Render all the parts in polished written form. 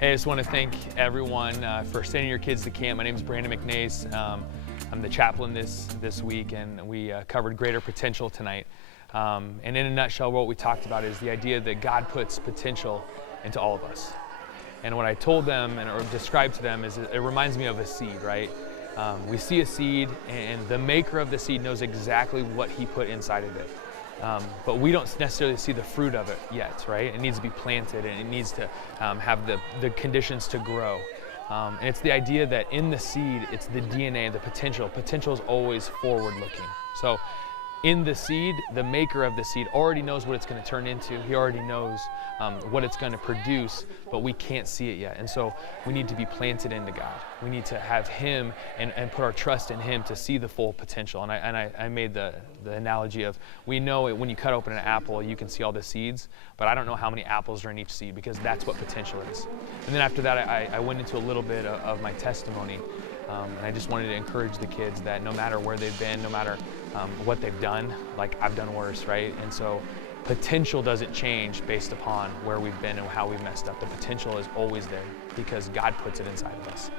Hey, I just want to thank everyone for sending your kids to camp. My name is Brandon McCace. I'm the chaplain this week, and we covered Greater Potential tonight. And in a nutshell, what we talked about is the idea that God puts potential into all of us. And what I told them or described to them is it reminds me of a seed, right? We see a seed, and the maker of the seed knows exactly what he put inside of it. But we don't necessarily see the fruit of it yet, right? It needs to be planted, and it needs to have the conditions to grow. And it's the idea that in the seed, it's the DNA, the potential. Potential is always forward-looking. So in the seed, the maker of the seed already knows what it's going to turn into. He already knows what it's going to produce, but we can't see it yet. And so we need to be planted into God. We need to have Him and put our trust in Him to see the full potential. And I made the analogy of, we know it, when you cut open an apple, you can see all the seeds, but I don't know how many apples are in each seed, because that's what potential is. And then after that, I went into a little bit of my testimony. And I just wanted to encourage the kids that no matter where they've been, no matter what they've done, like I've done worse, right? And so potential doesn't change based upon where we've been and how we've messed up. The potential is always there because God puts it inside of us.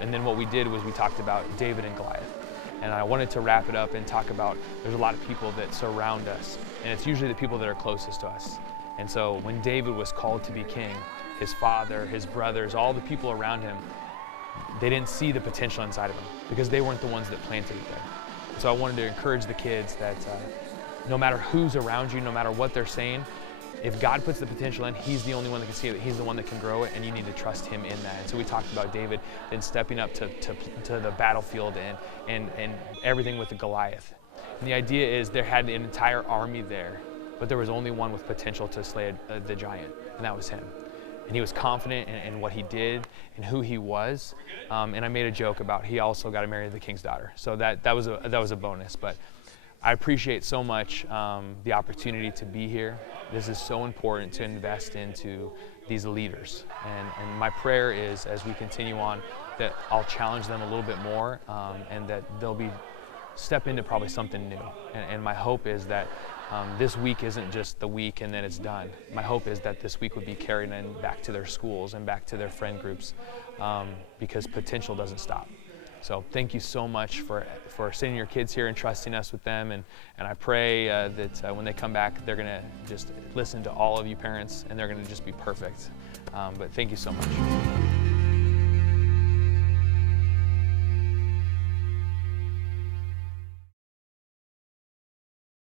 And then what we did was we talked about David and Goliath. And I wanted to wrap it up and talk about, there's a lot of people that surround us, and it's usually the people that are closest to us. And so when David was called to be king, his father, his brothers, all the people around him, they didn't see the potential inside of them because they weren't the ones that planted it there. So I wanted to encourage the kids that no matter who's around you, no matter what they're saying, if God puts the potential in, He's the only one that can see it. He's the one that can grow it, and you need to trust Him in that. And so we talked about David then stepping up to the battlefield and everything with the Goliath. And the idea is there had an entire army there, but there was only one with potential to slay the giant, and that was him. And he was confident in what he did and who he was. And I made a joke about he also got to marry the king's daughter. So that was a bonus. But I appreciate so much the opportunity to be here. This is so important to invest into these leaders. And my prayer is, as we continue on, that I'll challenge them a little bit more, and that they'll step into probably something new. And my hope is that this week isn't just the week and then it's done. My hope is that this week would be carried in back to their schools and back to their friend groups, because potential doesn't stop. So thank you so much for sending your kids here and trusting us with them. And I pray that when they come back, they're going to just listen to all of you parents, and they're going to just be perfect. But thank you so much.